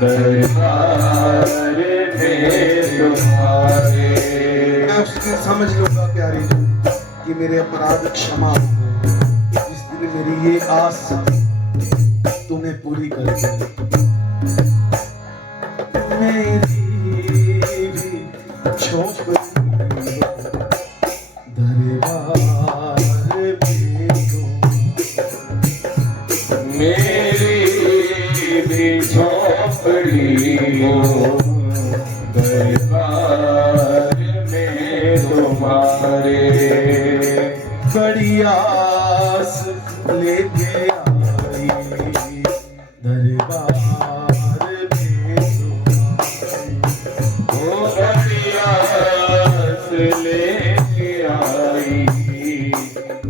दरबार में तुम्हारे। मैं उस दिन समझ लूंगा प्यारे कि मेरे अपराध क्षमा हो गए। जिस दिन मेरी ये आस तूने पूरी कर दी। मेरी भी झोंपड़ी दरबार में मेरी भी झोंपड़ी हो दरबार में तुम्हारे। बड़ी आस लेके आई दरबार में ओ बड़ी आस लेके आई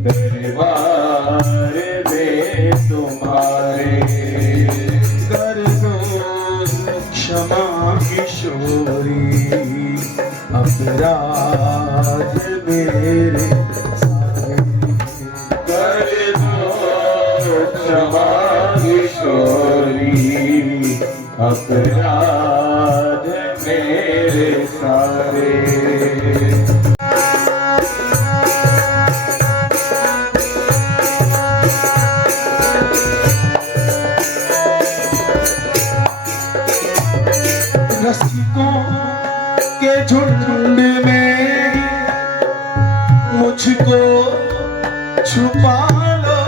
दरबार में तुम्हारे। कर दो क्षमा किशोरी अपराध मेरे सारे। कर दो क्षमा किशोरी अपराध मेरे सारे। रसिकों के झुंड में मुझको छुपा लो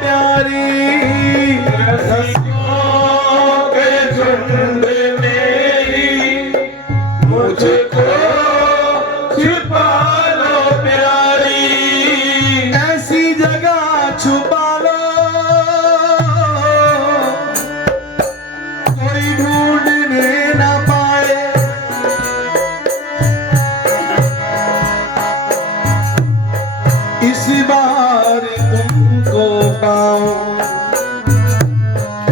प्यारी। रसिकों के झुंड में मुझको छुपा लो प्यारी। ऐसी जगह छुपा लो कोई ढूंढने ना पाए। इस बार तुमको पाऊं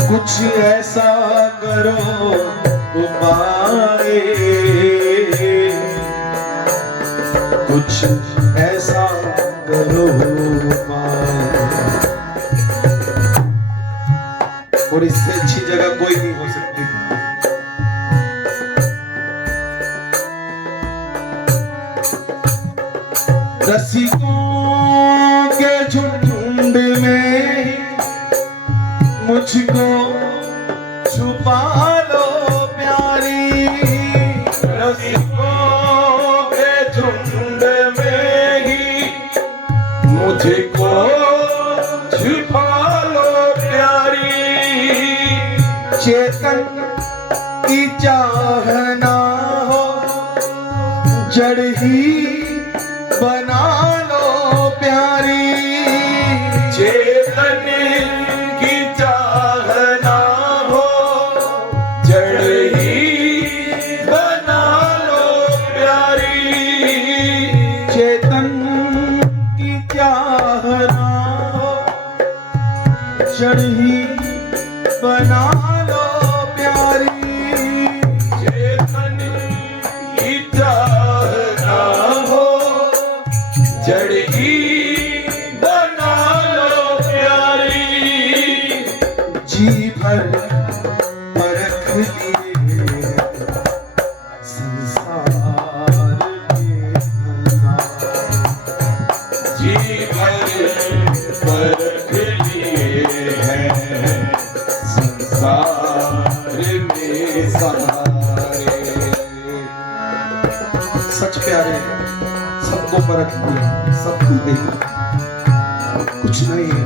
कुछ ऐसा करो उपाय। कुछ ऐसा करो उपाय। और इससे अच्छी जगह कोई नहीं हो सकती। रसिकों के झुंड में मुझको छुपा लो प्यारी। रसिकों के झुंड में ही मुझको छुपा लो प्यारी। चेतन की चाह ना हो जड़ ही बना लो प्यारी। चेतन की चाह ना हो जड़ ही बना लो प्यारी। चेतन की चाह ना हो जड़ ही बना लो प्यारी। चेतन की चाह ना हो जड़ ही बना लो प्यारी। जी भर परख लिए संसार में जी भर परख लिए हैं संसार में सहारे। सच प्यारे सबको परख दिया सबको देखा कुछ नहीं है।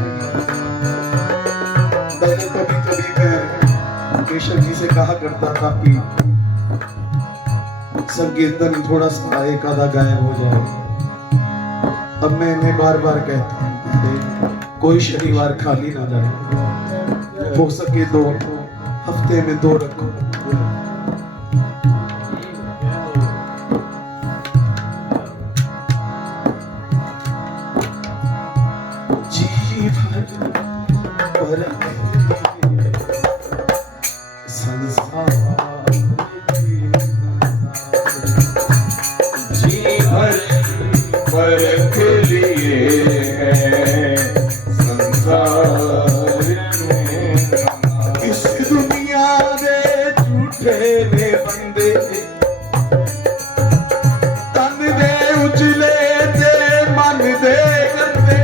पहले कभी कभी मैं केशव जी से कहा करता था कि संकीर्तन थोड़ा सा एक आधा गायब हो जाए। अब मैं इन्हें बार बार कहता हूँ कि कोई शनिवार खाली ना जाए। हो सके तो हफ्ते में 2 रखो। जी भर परख संसार जी भर परख लिए हैं संसार में। इस दुनिया में झूठ झूठे ने बंदे तन दे उजले ते मन दे गंदे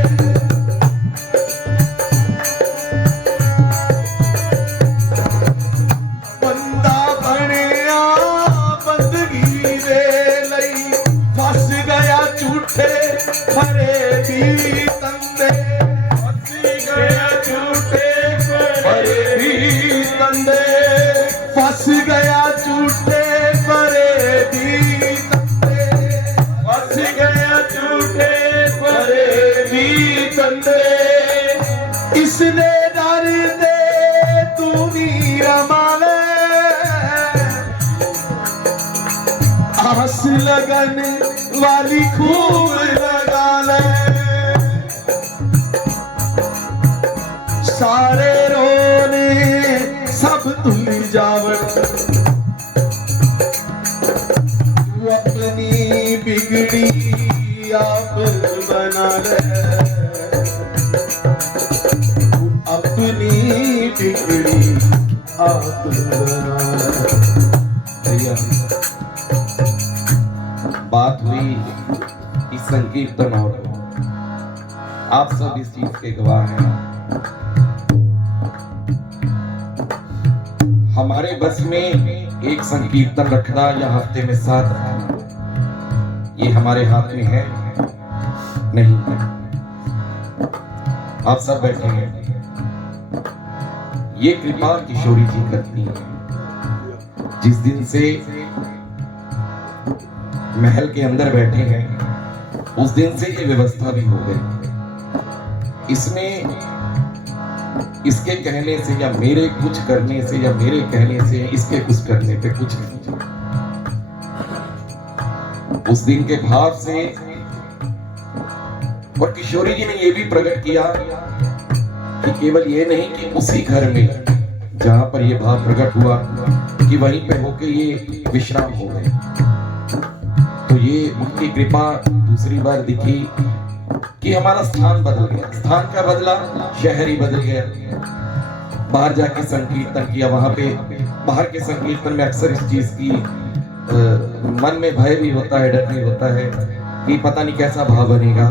बंदा बनिया बंदगी दे लई फस गया झूठे फरेबी तंदे फस गया झूठे फरेबी तंदे फस गया झूठे फरेबी तंदे फस गया झूठे फरेबी तंदे इसने डर दे तू मीरा माले आस लगन वाली खूब लगा ले सारे रोने सब तुल जावन तू अपनी बिगड़ी आप बना ले तू अपनी बिगड़ी आप बना ले भैया बात हुई इस संकीर्तन और आप सब इस चीज के गवाह हैं। हमारे बस में एक संकीर्तन रखना या हफ्ते में 7 रखना ये हमारे हाथ में है नहीं। आप सब बैठे हैं, ये कृपा किशोरी जी करती है। जिस दिन से महल के अंदर बैठे हैं उस दिन से ये व्यवस्था भी हो गई। इसमें इसके कहने से या मेरे कुछ करने से या मेरे कहने से इसके कुछ करने पे कुछ नहीं। उस दिन के भाव से और किशोरी जी ने ये भी प्रकट किया कि केवल ये नहीं कि उसी घर में जहां पर ये भाव प्रकट हुआ कि वहीं पे होके ये विश्राम हो गए। तो ये उनकी कृपा दूसरी बार दिखी कि हमारा स्थान बदल गया। स्थान का बदला, शहर ही बदल गया। बाहर जाके संकीर्तन किया, वहां पे बाहर के संकीर्तन में अक्सर इस चीज की मन में भय भी होता है, डर भी होता है कि पता नहीं कैसा भाव बनेगा।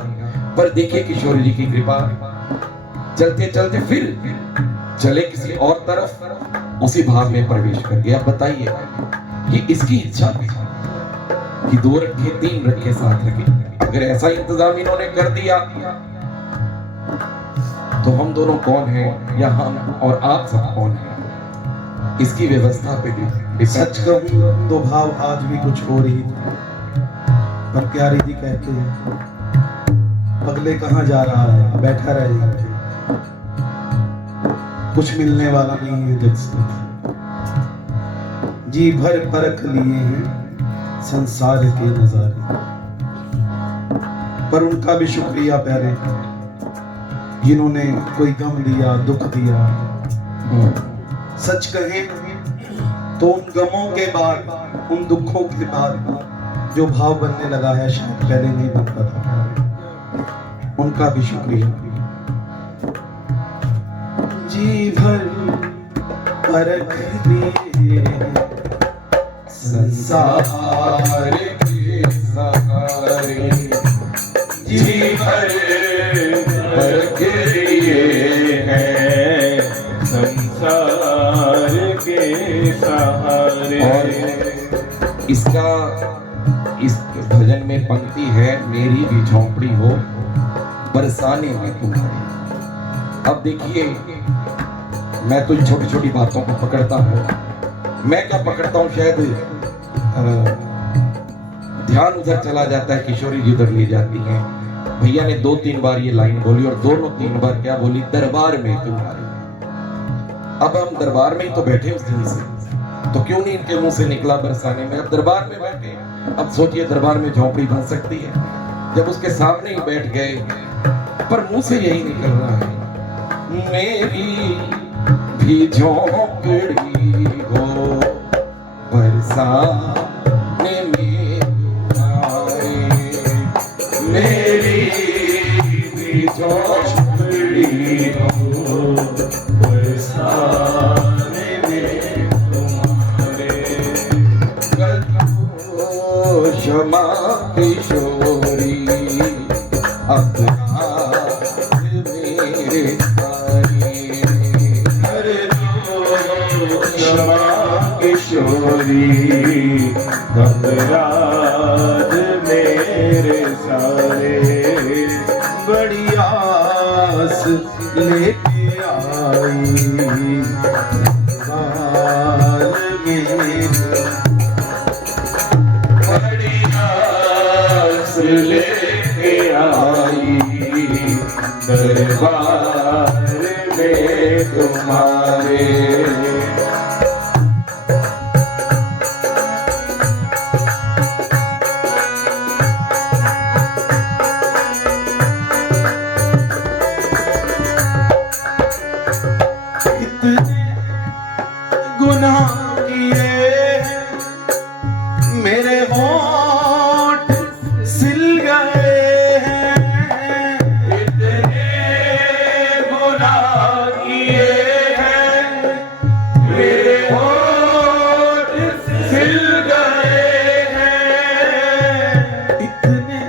पर देखिए किशोरी जी की कृपा, चलते चलते फिर चले किसी और तरफ, उसी भाव में प्रवेश कर गया। बताइए कि इसकी इच्छा थी कि 2 रखे 3 रखे 7 रखे, अगर ऐसा इंतजाम इन्होंने कर दिया तो हम दोनों कौन हैं या हम और आप सब कौन हैं। इसकी व्यवस्था पे भी सच कहूं तो भाव आज भी कुछ हो रही थी। पर प्यारी जी कहते हैं पगले कहाँ जा रहा है, बैठा रहे, कुछ मिलने वाला नहीं है जग से। जी भर परख लिए हैं संसार के नजारे, पर उनका भी शुक्रिया प्यारे जिन्होंने कोई गम दिया, दुख दिया। सच कहें तो उन गमों के बाद, उन दुखों के बाद जो भाव बनने लगा है शायद पहले नहीं बनता था। उनका भी शुक्रिया। जी भर परख लिए संसार के सहारे, जी भर परख लिए हैं संसार के सहारे। और इसका इस भजन में पंक्ति है, मेरी भी झोंपड़ी हो बरसाने में तुम्हारी। अब देखिए मैं तो छोटी छोटी बातों को पकड़ता हूँ। मैं क्या पकड़ता हूँ, शायद ध्यान उधर चला जाता है, किशोरी जी उधर ले जाती हैं। भैया ने 2-3 बार ये लाइन बोली और दोनों 3 बार क्या बोली, दरबार में तुम्हारी। अब हम दरबार में ही तो बैठे उस दिन से, तो क्यों नहीं इनके मुंह से निकला बरसाने में। अब दरबार में बैठे, अब सोचिए दरबार में झोंपड़ी बन सकती है जब उसके सामने ही बैठ गए, पर मुंह से यही निकल रहा है, मेरी भी झोंपड़ी हो बरसाने में तुम्हारे, मेरी भी झोंपड़ी हो बरसाने में तुम्हारे। क्षमा किशोरी अब राज मेरे सारे अरे क्षमा किशोरी घबराहट मेरे सारे बड़ी आस लेके आई हाल में बड़ी आस लेके आई दरबार में तुम्हारे गुनाह किए मेरे होंठ सिल गए हैं इतने गुनाह किए हैं मेरे होंठ सिल गए हैं इतने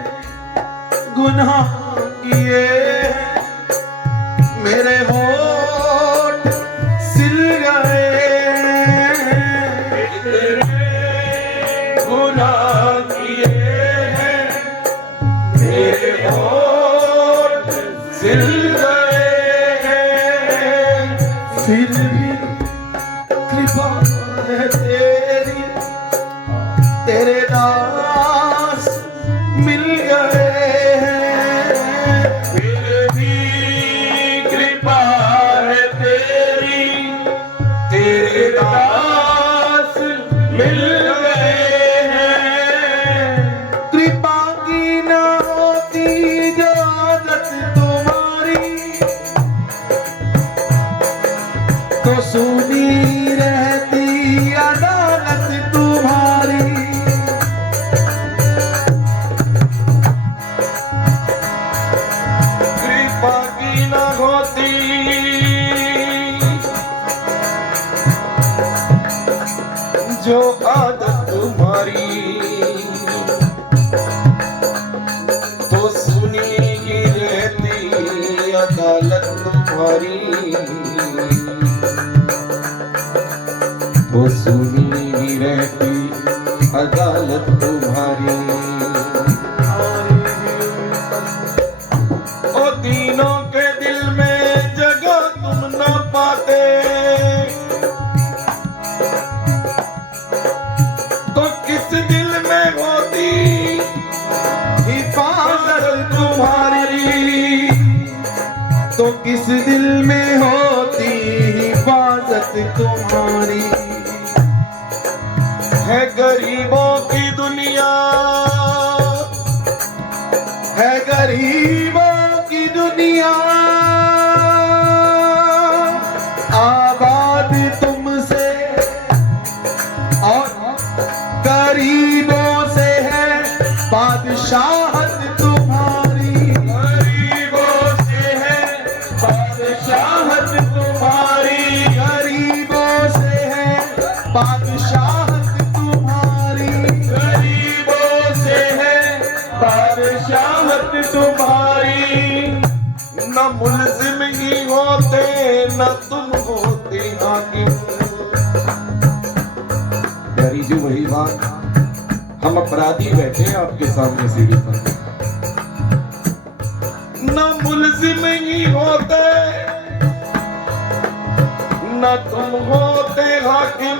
गुनाह किए हैं मेरे होंठ सिल गए गुनाह किए हैं मेरे होंठ सिल गए हैं फिर भी कृपा है तेरी तेरे दास मिल गए हैं फिर भी कृपा है तेरी तेरे दास मिल गए हैं कृपा की न होती जो आदत तुम्हारी तो सुनी रहती अदालत तुम्हारी कृपा की न होती जो आदत तुम्हारी तो सुनी रहती अदालत तुम्हारी तो सुनी रहती अदालत तुम्हारी ओ तीनों के दिल में जगह तुम न पाते तो किस दिल में होती हिफाजत तुम्हारी तो किस दिल में होती हिफाजत तुम्हारी है गरीबों की दुनिया है गरीबों की दुनिया आबाद तुमसे और गरीबों से है बादशाहत तुम्हारी गरीबों से है बादशाहत तुम्हारी गरीबों से है बादशाहत तुम्हारी गरीबों से है बादशाहत तुम्हारी न मुल्जिम ही होते न तुम होते हाकिम प्यारी जी वही बात हम अपराधी बैठे हैं आपके सामने सीढ़ी पर न मुल्जिम ही होते न तुम होते हाकिम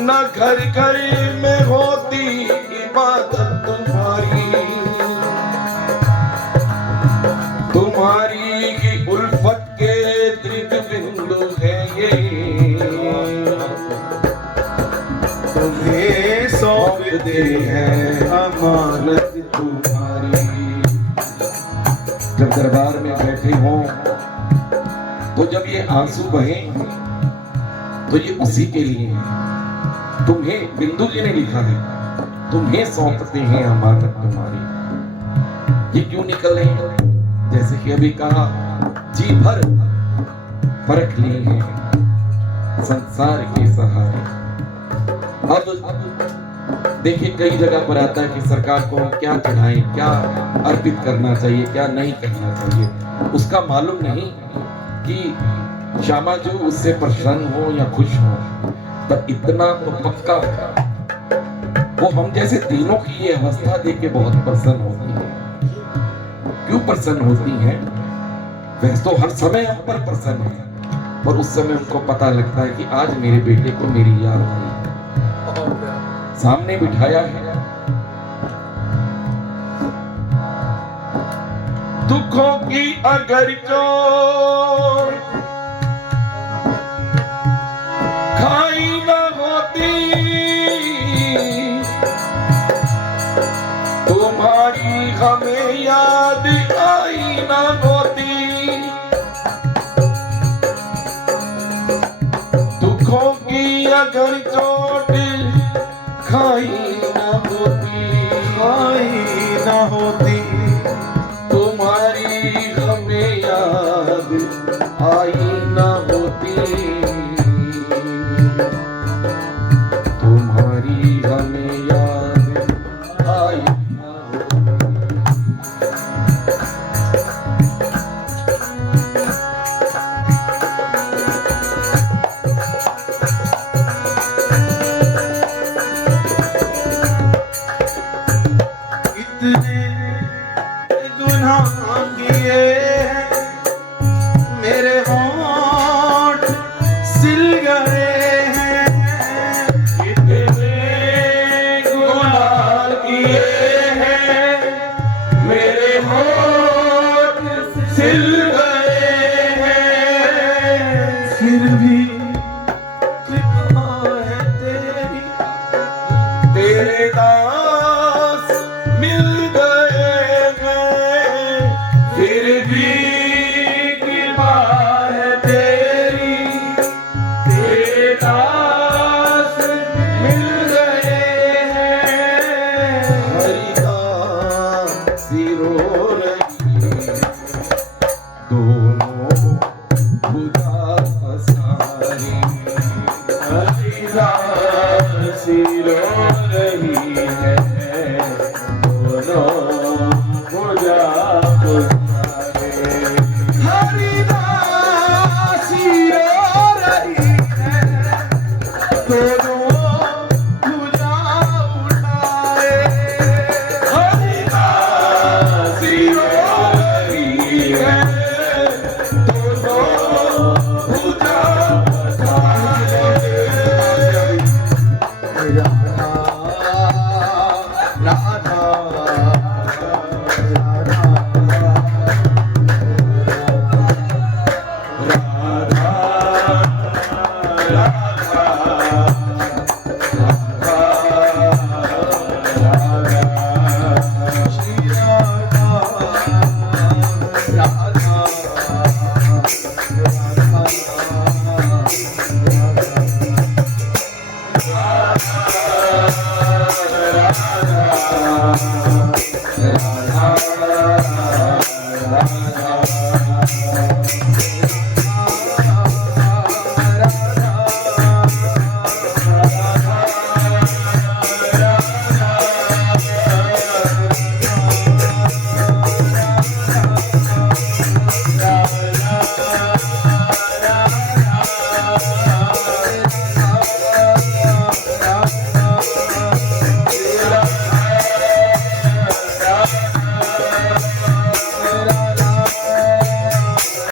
न घर घर में होती इबादत तुम्हारी तुम्हारी की उल्फत के दृढ़ बिंदु है ये तुम्हें सौंपते हैं अमानत तुम्हारी जब दरबार में बैठे हों तो जब ये आंसू बहे तो ये उसी के लिए है। तुम्हें बिंदु जी ने लिखा है तुम्हें सौंपते हैं अमानत तुम्हारी। ये क्यों निकले जैसे कि अभी कहा जी भर परख लिए हैं संसार के सहारे। अब देखिए कई जगह पर आता है कि सरकार को हम क्या चढ़ाएं, क्या अर्पित करना चाहिए, क्या नहीं करना चाहिए। उसका मालूम नहीं कि श्यामा जो उससे प्रसन्न हो या खुश हो, पर इतना तो पक्का वो हम जैसे तीनों की ये अवस्था देख के बहुत प्रसन्न होती है। क्यों प्रसन्न होती है? वैसे तो हर समय हम पर प्रसन्न है, और उस समय उनको पता लगता है कि आज मेरे बेटे को मेरी याद आई, सामने बिठाया है। दुखों की अगर चोट खाई न होती, तुम्हारी हमें याद आई न होती। दुखों की अगर चोट खाई न होती, तुम्हारी हमें याद आई न होती, तुम्हारी हमें याद आई न इतने गुनाह किए हैं, मेरे होंठ सिल गए हैं। इतने गुनाह किए हैं, मेरे होठ सिल गए हैं, फिर भी कृपा है तेरी, तेरे दास मिल गए हैं, फिर भी कृपा है तेरी, तेरे दास मिल गए हैं। हरिदासी रो रही है, दोनों खुदा पसारी, हरिदासी रो रही है, दोनों खुदा पसारी। हरिदासी रो रही है, दोनों भुजा उठाए। हरिदासी रो रही है, दोनों खुदा पसारी। राधा राधा राधा राधा